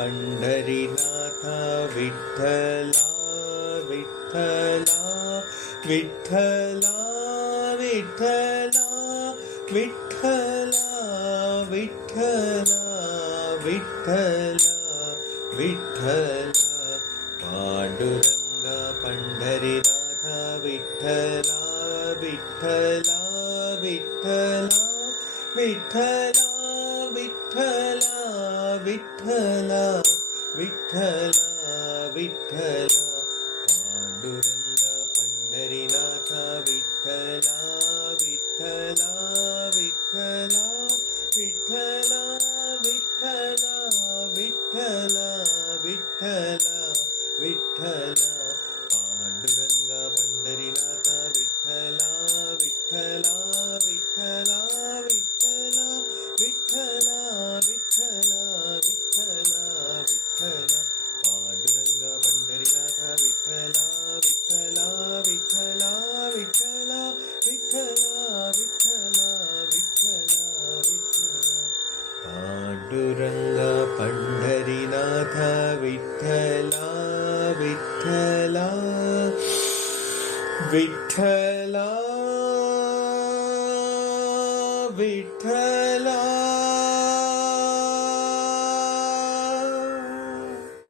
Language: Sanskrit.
पंढरीनाथ विठ्ठला विठ्ठला विठ्ठला विठ्ठला विठ्ठला विठ्ठला विठ्ठला विठ्ठला पांडुरंग पंढरीनाथ विठ्ठला विठ्ठला विठ्ठला विठ्ठला विठ्ठला विठ्ठला विठ्ठला विठ्ठला पांडुरंग पंढरीनाथ विठ्ठला विठ्ठला विठ्ठला विठ्ठला विठ्ठला विठ्ठला विठ्ठला विठ्ठला पांडुरंग पंढरीनाथ विठ्ठला विठ्ठला विठ्ठला विठ्ठला विठ्ठला विठ्ठला विठ्ठला विठ्ठला पांडुरंग पंढरीनाथ विठ्ठला विठ्ठला विठ्ठला विठ्ठला विठ्ठला विठ्ठला विठ्ठला विठ्ठला पांडुरंग पंढरीनाथ विठ्ठला विठ्ठला विठ्ठला विठ्ठला